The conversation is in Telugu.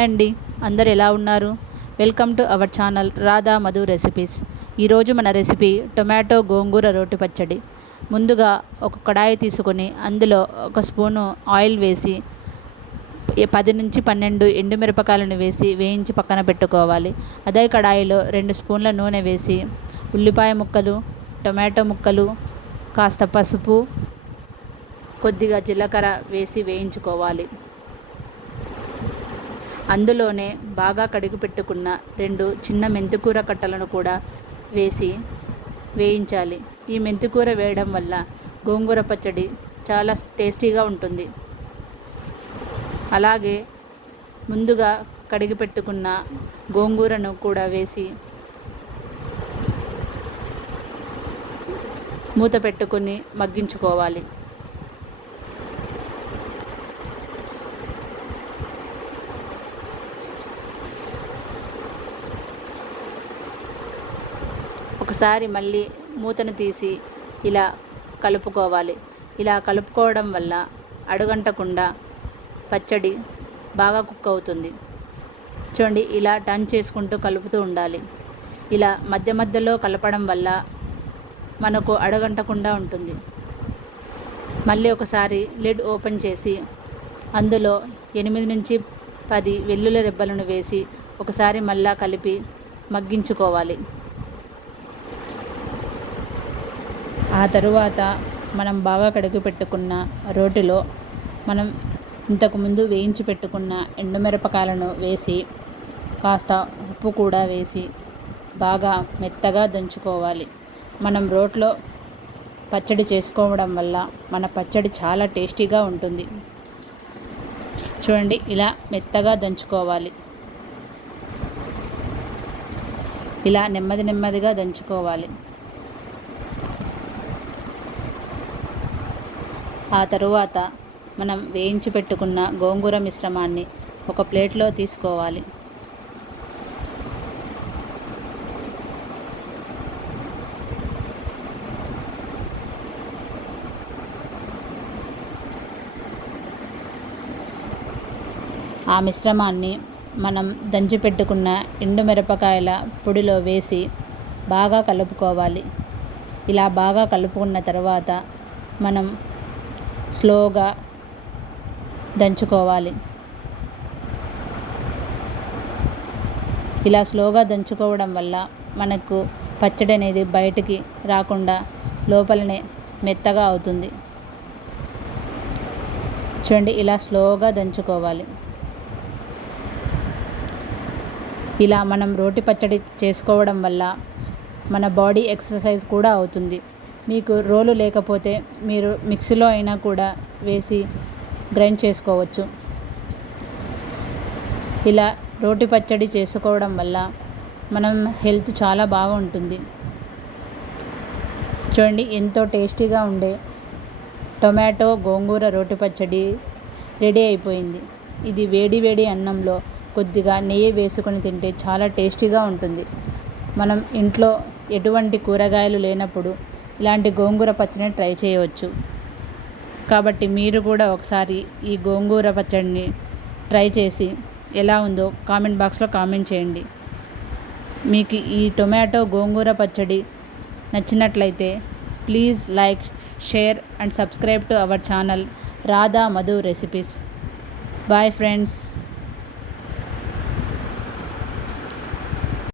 హాయ్ అండి. అందరు ఎలా ఉన్నారు? Welcome to our channel Radha Madhu recipes. ఈరోజు మన రెసిపీ టొమాటో గోంగూర రోటి పచ్చడి. ముందుగా ఒక కడాయి తీసుకొని అందులో ఒక స్పూను ఆయిల్ వేసి పది నుంచి పన్నెండు ఎండుమిరపకాయలను వేసి వేయించి పక్కన పెట్టుకోవాలి. అదే కడాయిలో రెండు స్పూన్ల నూనె వేసి ఉల్లిపాయ ముక్కలు టొమాటో ముక్కలు కాస్త పసుపు కొద్దిగా జీలకర్ర వేసి వేయించుకోవాలి. అందులోనే బాగా కడిగి పెట్టుకున్న రెండు చిన్న మెంతికూర కట్టలను కూడా వేసి వేయించాలి. ఈ మెంతికూర వేయడం వల్ల గోంగూర పచ్చడి చాలా టేస్టీగా ఉంటుంది. అలాగే ముందుగా కడిగి పెట్టుకున్న గోంగూరను కూడా వేసి మూత పెట్టుకొని మగ్గించుకోవాలి. ఒకసారి మళ్ళీ మూతను తీసి ఇలా కలుపుకోవాలి. ఇలా కలుపుకోవడం వల్ల అడుగంటకుండా పచ్చడి బాగా కుక్ అవుతుంది. చూడండి ఇలా టర్న్ చేసుకుంటూ కలుపుతూ ఉండాలి. ఇలా మధ్య మధ్యలో కలపడం వల్ల మనకు అడగంటకుండా ఉంటుంది. మళ్ళీ ఒకసారి లిడ్ ఓపెన్ చేసి అందులో ఎనిమిది నుంచి పది వెల్లుల రెబ్బలను వేసి ఒకసారి మళ్ళా కలిపి మగ్గించుకోవాలి. ఆ తరువాత మనం బాగా కడిగి పెట్టుకున్న రోటిలో మనం ఇంతకుముందు వేయించి పెట్టుకున్న ఎండుమిరపకాయలను వేసి కాస్త ఉప్పు కూడా వేసి బాగా మెత్తగా దంచుకోవాలి. మనం రోట్లో పచ్చడి చేసుకోవడం వల్ల మన పచ్చడి చాలా టేస్టీగా ఉంటుంది. చూడండి ఇలా మెత్తగా దంచుకోవాలి. ఇలా నెమ్మది నెమ్మదిగా దంచుకోవాలి. ఆ తరువాత మనం వేయించి పెట్టుకున్న గోంగూర మిశ్రమాన్ని ఒక ప్లేట్లో తీసుకోవాలి. ఆ మిశ్రమాన్ని మనం దంచి పెట్టుకున్న ఎండు మిరపకాయల పొడిలో వేసి బాగా కలుపుకోవాలి. ఇలా బాగా కలుపుకున్న తర్వాత మనం స్లోగా దంచుకోవాలి. ఇలా స్లోగా దంచుకోవడం వల్ల మనకు పచ్చడి అనేది బయటికి రాకుండా లోపలనే మెత్తగా అవుతుంది. చూడండి ఇలా స్లోగా దంచుకోవాలి. ఇలా మనం రోటి పచ్చడి చేసుకోవడం వల్ల మన బాడీ ఎక్సర్సైజ్ కూడా అవుతుంది. మీకు రోలు లేకపోతే మీరు మిక్సీలో అయినా కూడా వేసి గ్రైండ్ చేసుకోవచ్చు. ఇలా రోటి పచ్చడి చేసుకోవడం వల్ల మనం హెల్త్ చాలా బాగుంటుంది. చూడండి ఎంతో టేస్టీగా ఉండే టొమాటో గోంగూర రోటి పచ్చడి రెడీ అయిపోయింది. ఇది వేడి వేడి అన్నంలో కొద్దిగా నెయ్యి వేసుకొని తింటే చాలా టేస్టీగా ఉంటుంది. మనం ఇంట్లో ఎటువంటి కూరగాయలు లేనప్పుడు ఇలాంటి గోంగూర పచ్చడిని ట్రై చేయవచ్చు. కాబట్టి మీరు కూడా ఒకసారి ఈ గోంగూర పచ్చడిని ట్రై చేసి ఎలా ఉందో కామెంట్ బాక్స్లో కామెంట్ చేయండి. మీకు ఈ టొమాటో గోంగూర పచ్చడి నచ్చినట్లయితే please like share and subscribe to our channel Radha Madhu recipes. Bye friends.